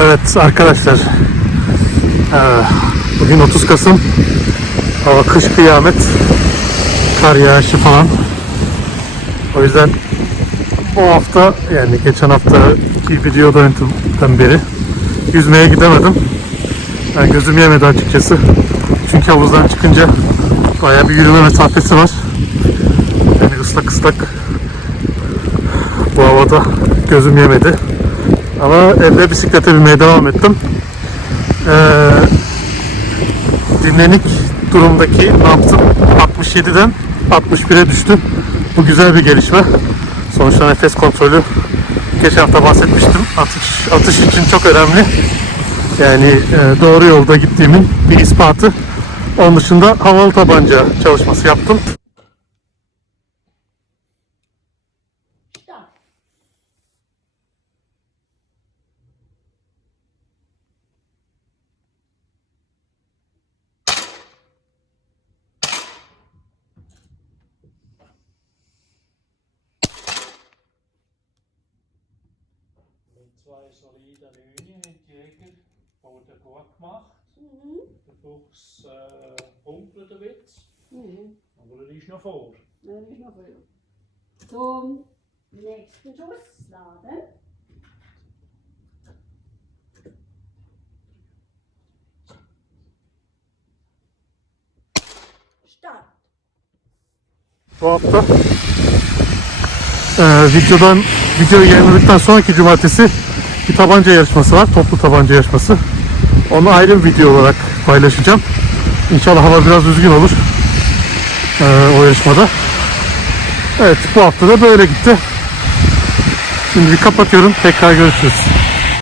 Evet arkadaşlar. Ee, Bugün 30 Kasım. Hava kış kıyamet. Kar yağışı falan. O yüzden bu hafta yani geçen hafta bir videodan beri yüzmeye gidemedim. Yani gözüm yemedi açıkçası. Çünkü havuzdan çıkınca bayağı bir yürüme mesafesi var. Yani ıslak ıslak bu havada gözüm yemedi. Ama evde bisiklete binmeye devam ettim. Ee, dinlenik durumdaki nabzım 67'den 61'e düştü. Bu güzel bir gelişme. Sonuçta nefes kontrolü geçen hafta bahsetmiştim. Atış, atış için çok önemli. Yani e, doğru yolda gittiğimin bir ispatı. Onun dışında havalı tabanca çalışması yaptım. Zwei soliden Hühnchen hat die Jäger Boden gut gemacht. Mhm. Der Fuchs äh, humpelt ein bisschen, Mhm. aber er ist noch vor. Dann ist noch früh. Zum nächsten Schuss laden. Start. Bu hafta eee, videodan video yayınladıktan sonraki cumartesi bir tabanca yarışması var. Toplu tabanca yarışması. Onu ayrı bir video olarak paylaşacağım. İnşallah hava biraz düzgün olur. eee, o yarışmada. Evet bu hafta da böyle gitti. Şimdi kapatıyorum. Tekrar görüşürüz.